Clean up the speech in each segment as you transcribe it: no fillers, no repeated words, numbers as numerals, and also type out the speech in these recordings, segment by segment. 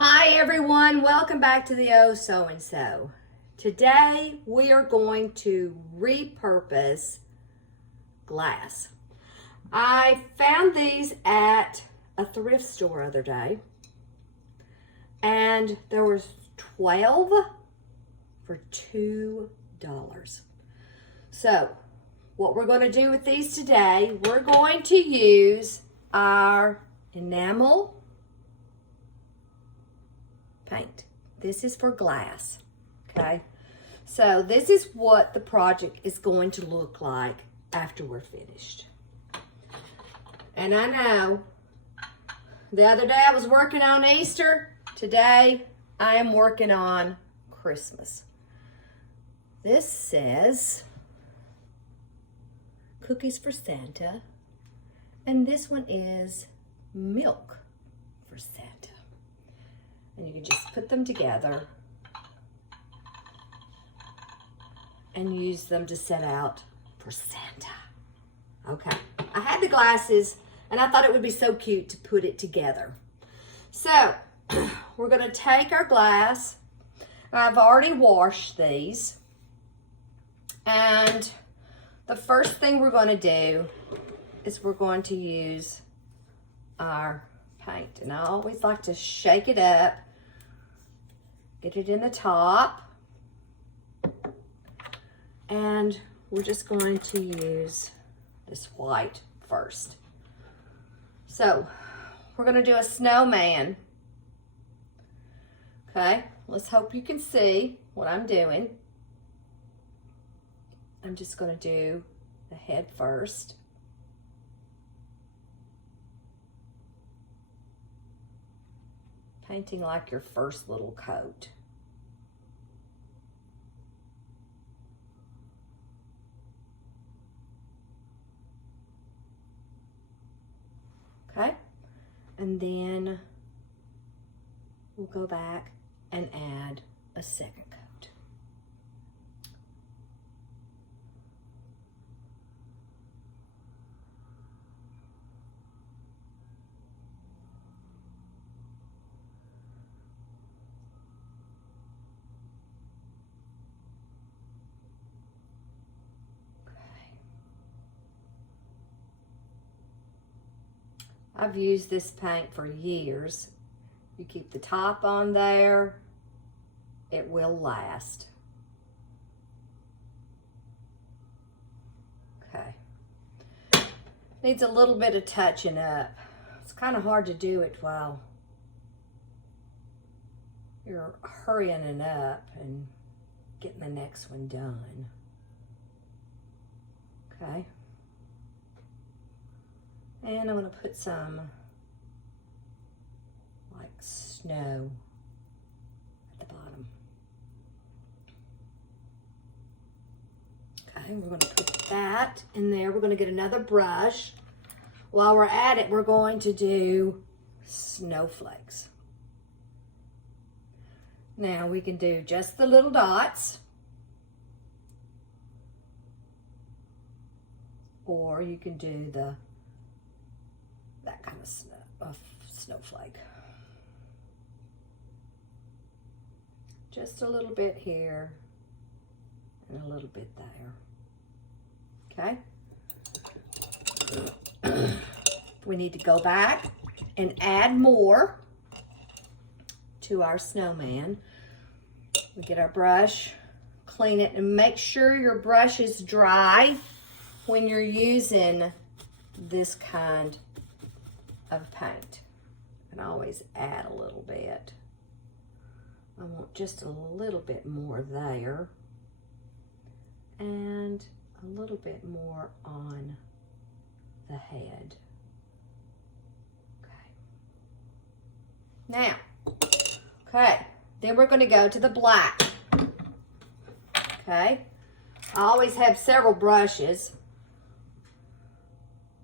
Hi everyone, welcome back to the Oh So and So. Today we are going to repurpose glass. I found these at a thrift store other day and there was 12 for $2. So what we're going to do with these today, we're going to use our enamel paint. This is for glass, okay? So this is what the project is going to look like after we're finished. And I know the other day I was working on Easter. Today I am working on Christmas. This says cookies for Santa, and this one is milk for Santa. And you can just put them together and use them to set out for Santa. Okay, I had the glasses and I thought it would be so cute to put it together. So we're gonna take our glass. I've already washed these. And the first thing we're gonna do is we're going to use our paint. And I always like to shake it up. Get it in the top, and we're just going to use this white first. So we're going to do a snowman. Okay, let's hope you can see what I'm doing. I'm just going to do the head first. Painting like your first little coat. Okay, and then we'll go back and add a second coat. I've used this paint for years. You keep the top on there, it will last. Okay. Needs a little bit of touching up. It's kind of hard to do it while you're hurrying it up and getting the next one done. Okay. And I'm going to put some like snow at the bottom. Okay, we're going to put that in there. We're going to get another brush. While we're at it, we're going to do snowflakes. Now we can do just the little dots, or you can do that kind of snowflake. Just a little bit here and a little bit there. Okay. We need to go back and add more to our snowman. We get our brush, clean it, and make sure your brush is dry when you're using this kind of paint. And always add a little bit. I want just a little bit more there and a little bit more on the head. Okay. Now, okay, then we're going to go to the black. Okay. I always have several brushes.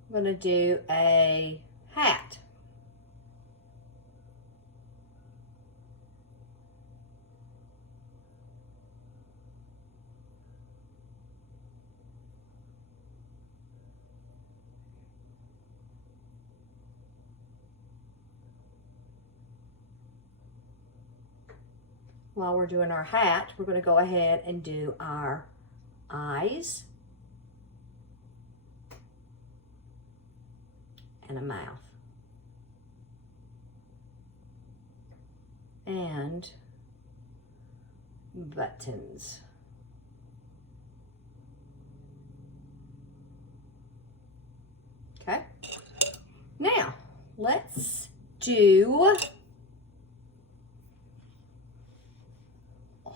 I'm going to do a hat. while we're doing our hat, we're going to go ahead and do our eyes and a mouth. And buttons. Okay. Now, let's do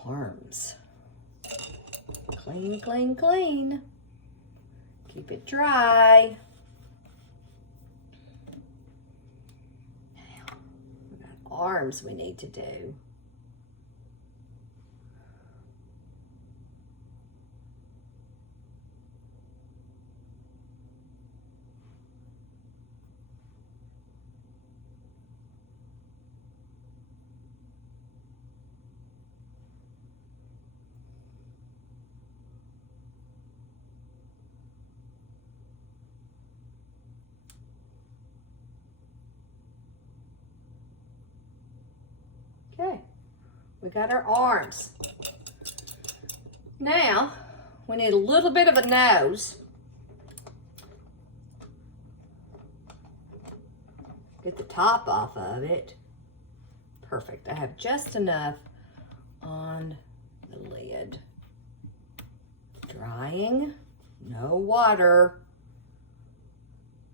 arms. Clean, clean, clean. Keep it dry. Now, we've got arms we need to do. Okay, we got our arms. Now, we need a little bit of a nose. Get the top off of it. Perfect, I have just enough on the lid. Drying, no water,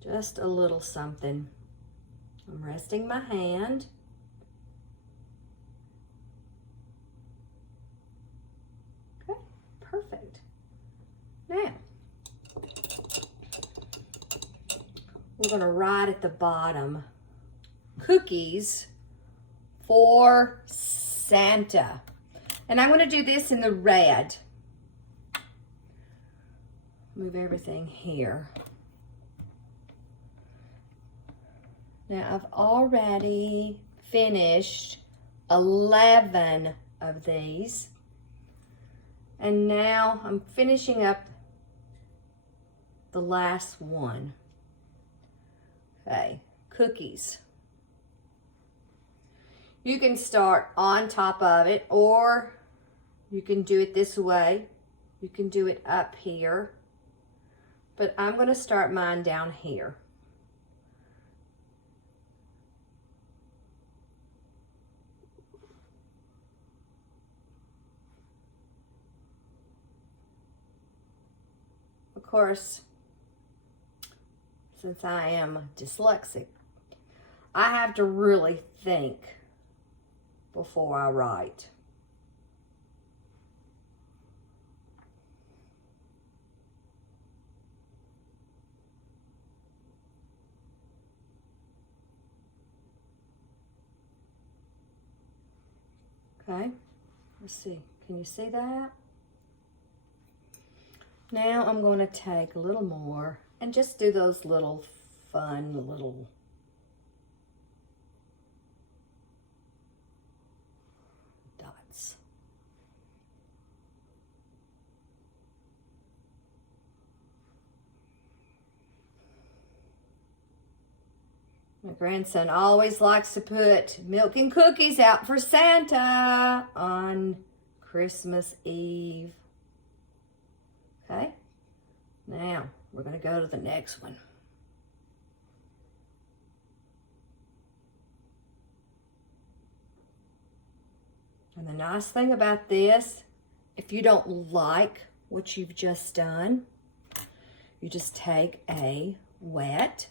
just a little something. I'm resting my hand. Okay, perfect. Now, we're gonna write at the bottom, cookies for Santa. And I'm gonna do this in the red. Move everything here. Now I've already finished 11 of these. And now I'm finishing up the last one. Okay, cookies. You can start on top of it, or you can do it this way. You can do it up here. But I'm going to start mine down here. Of course, since I am dyslexic, I have to really think before I write. Okay, let's see. Can you see that? Now I'm going to take a little more and just do those little fun little dots. My grandson always likes to put milk and cookies out for Santa on Christmas Eve. Okay, now we're going to go to the next one. And the nice thing about this, if you don't like what you've just done, you just take a wet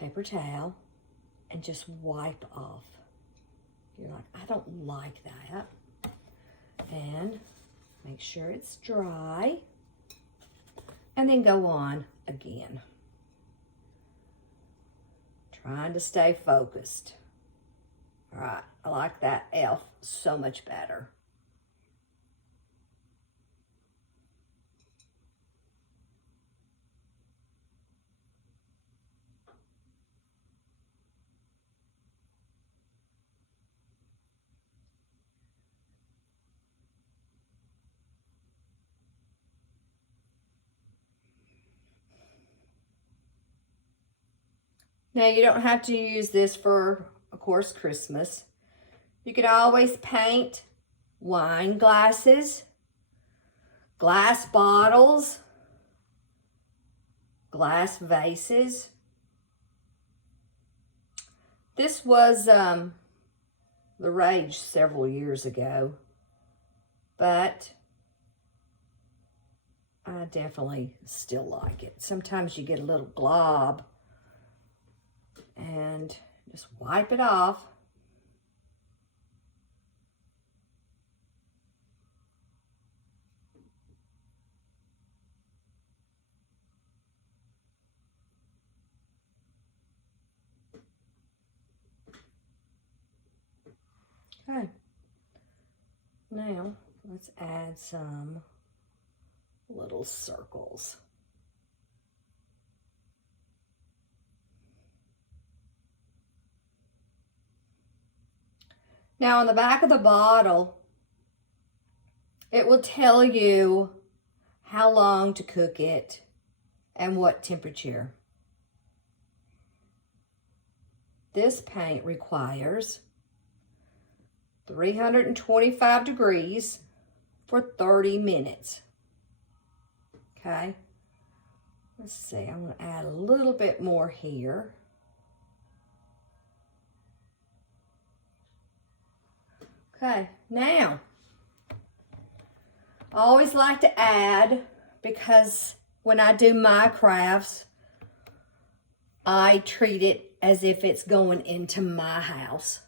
paper towel and just wipe off. You're like, I don't like that. And make sure it's dry. And then go on again. Trying to stay focused. All right, I like that elf so much better. Now you don't have to use this for, of course, Christmas. You could always paint wine glasses, glass bottles, glass vases. This was the rage several years ago, but I definitely still like it. Sometimes you get a little glob and just wipe it off. Okay, now let's add some little circles. Now on the back of the bottle, it will tell you how long to cook it and what temperature. This paint requires 325 degrees for 30 minutes. Okay, let's see, I'm going to add a little bit more here. Okay, now, I always like to add, because when I do my crafts, I treat it as if it's going into my house.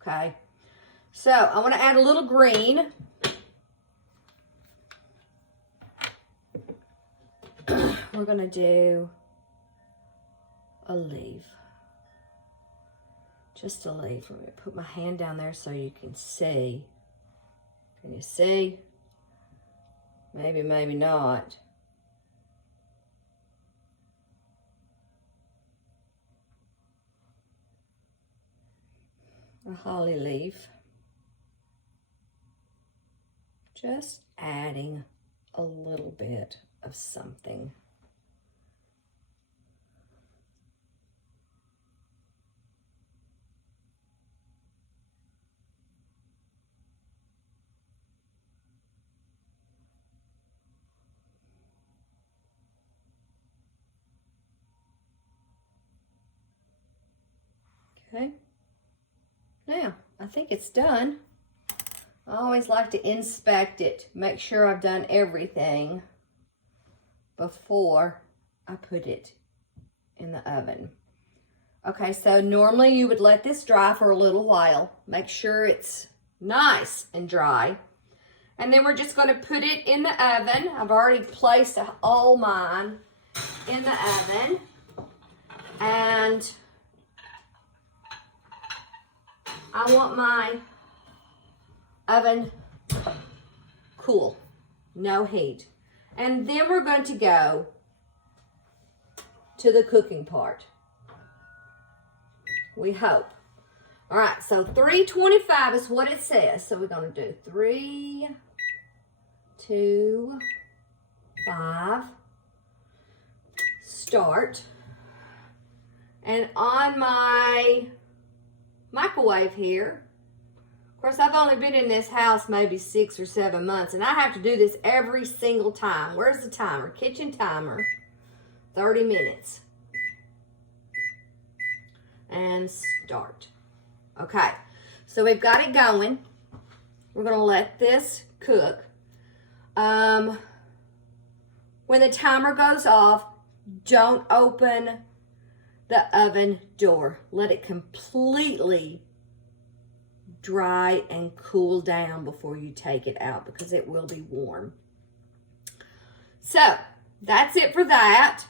Okay, so I want to add a little green. We're going to do a leaf. Just a leaf. Let me put my hand down there so you can see. Can you see? Maybe, maybe not. A holly leaf. Just adding a little bit of something. Okay, now I think it's done. I always like to inspect it, make sure I've done everything before I put it in the oven. Okay, so normally you would let this dry for a little while. Make sure it's nice and dry. And then we're just going to put it in the oven. I've already placed all mine in the oven. And I want my oven cool, no heat. And then we're going to go to the cooking part. We hope. All right, so 325 is what it says. So we're going to do 3, 2, 5, start. And on my microwave here, of course, I've only been in this house maybe 6 or 7 months, and I have to do this every single time. Where's the timer? Kitchen timer. 30 minutes. And start. Okay, so we've got it going. We're going to let this cook. When the timer goes off, don't open the oven door. Let it completely dry and cool down before you take it out, because it will be warm. So that's it for that.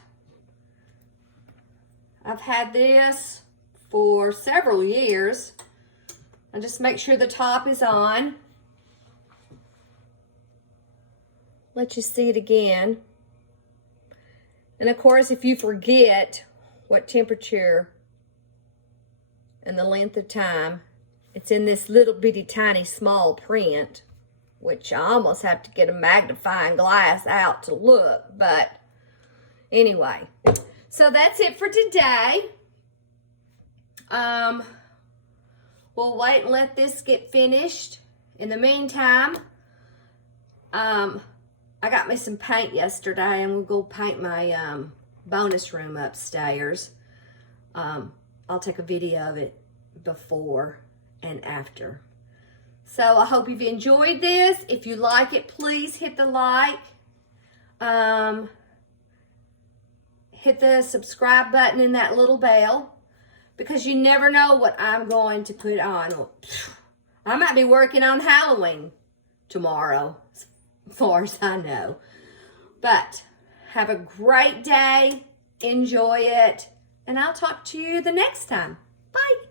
I've had this for several years. I just make sure the top is on. Let you see it again. And of course, if you forget what temperature and the length of time, it's in this little bitty tiny small print, which I almost have to get a magnifying glass out to look. But anyway, so that's it for today. we'll wait and let this get finished. In the meantime, I got me some paint yesterday, and we'll go paint my bonus room upstairs. I'll take a video of it before and after. So I hope you've enjoyed this. If you like it, please hit the like. Hit the subscribe button and that little bell, because you never know what I'm going to put on. I might be working on Halloween tomorrow, as far as I know. But have a great day. Enjoy it. And I'll talk to you the next time. Bye.